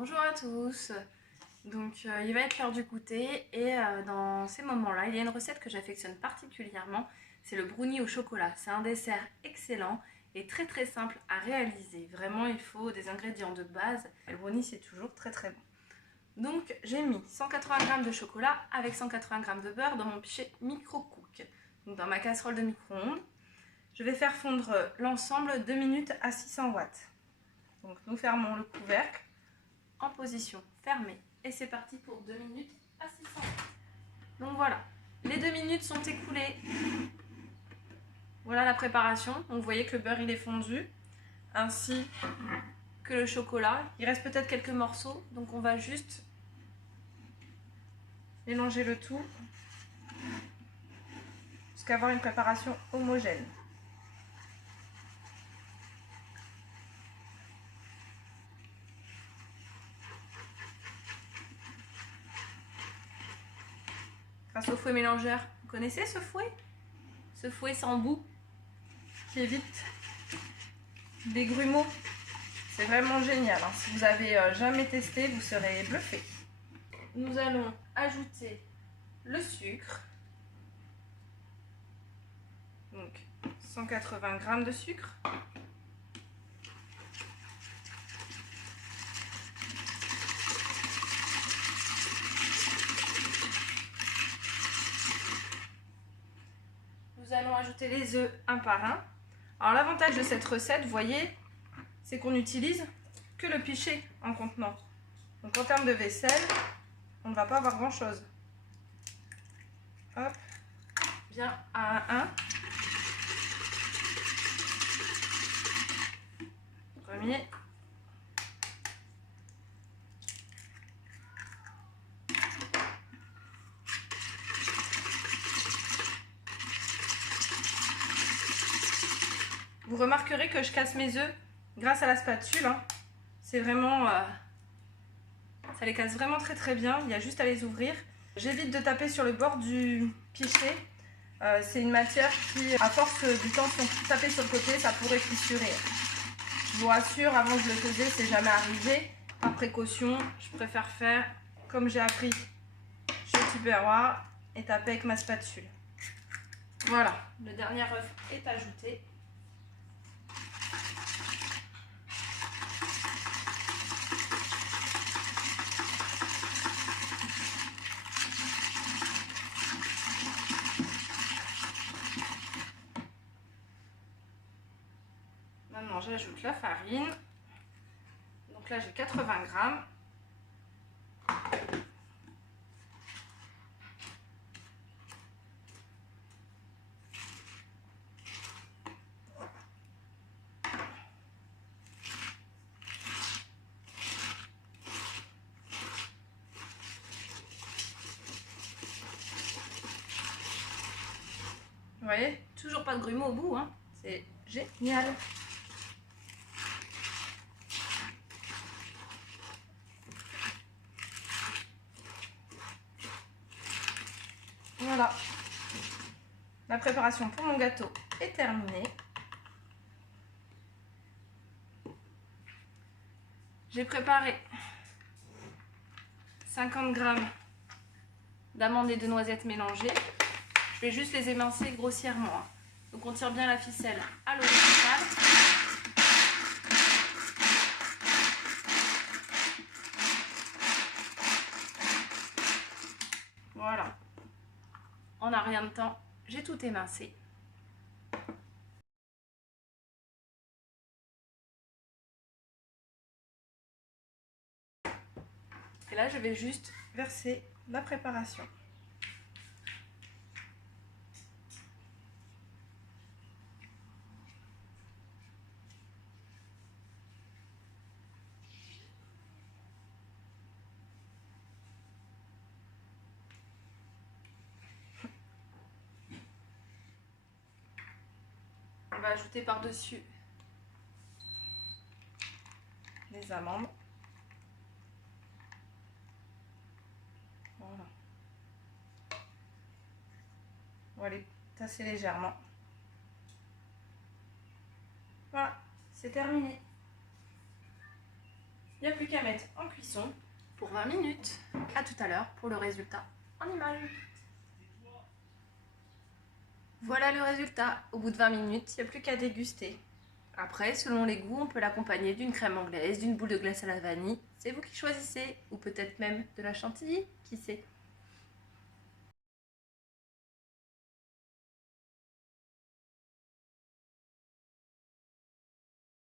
Bonjour à tous. Donc il va être l'heure du goûter et dans ces moments-là, il y a une recette que j'affectionne particulièrement, c'est le brownie au chocolat. C'est un dessert excellent et très très simple à réaliser. Vraiment, il faut des ingrédients de base. Le brownie, c'est toujours très très bon. Donc j'ai mis 180 g de chocolat avec 180 g de beurre dans mon pichet micro-cook, donc dans ma casserole de micro-ondes. Je vais faire fondre l'ensemble 2 minutes à 600 watts. Donc nous fermons le couvercle en position fermée et c'est parti pour 2 minutes à 600 watts. Donc voilà, les 2 minutes sont écoulées. Voilà la préparation. Donc vous voyez que le beurre il est fondu, ainsi que le chocolat. Il reste peut-être quelques morceaux, donc on va juste mélanger le tout jusqu'à avoir une préparation homogène. Grâce au fouet mélangeur. Vous connaissez ce fouet? Ce fouet sans bout qui évite les grumeaux. C'est vraiment génial. Hein. Si vous avez jamais testé, vous serez bluffé. Nous allons ajouter le sucre. Donc 180 g de sucre. Nous allons ajouter les œufs un par un. Alors l'avantage de cette recette, vous voyez, c'est qu'on n'utilise que le pichet en contenant. Donc en termes de vaisselle, on ne va pas avoir grand chose. Hop, bien à un. Premier. Vous remarquerez que je casse mes œufs grâce à la spatule. Hein. C'est vraiment... ça les casse vraiment très très bien. Il y a juste à les ouvrir. J'évite de taper sur le bord du pichet. C'est une matière qui, à force du temps, si on tapait sur le côté, ça pourrait fissurer. Je vous rassure, avant je le faisais, c'est jamais arrivé. Par précaution, je préfère faire comme j'ai appris chez Tupperware et taper avec ma spatule. Voilà, le dernier œuf est ajouté. Maintenant, j'ajoute la farine. Donc là, j'ai 80 g. Vous voyez, toujours pas de grumeaux au bout, hein. C'est génial. Voilà, la préparation pour mon gâteau est terminée. J'ai préparé 50 g d'amandes et de noisettes mélangées. Je vais juste les émincer grossièrement. Donc on tire bien la ficelle à l'horizontale. Voilà. En un rien de temps, j'ai tout émincé. Et là, je vais juste verser la préparation. On va ajouter par-dessus les amandes. Voilà. On va les tasser légèrement. Voilà, c'est terminé. Il n'y a plus qu'à mettre en cuisson pour 20 minutes. A tout à l'heure pour le résultat en image. Voilà le résultat. Au bout de 20 minutes, il n'y a plus qu'à déguster. Après, selon les goûts, on peut l'accompagner d'une crème anglaise, d'une boule de glace à la vanille. C'est vous qui choisissez. Ou peut-être même de la chantilly, qui sait.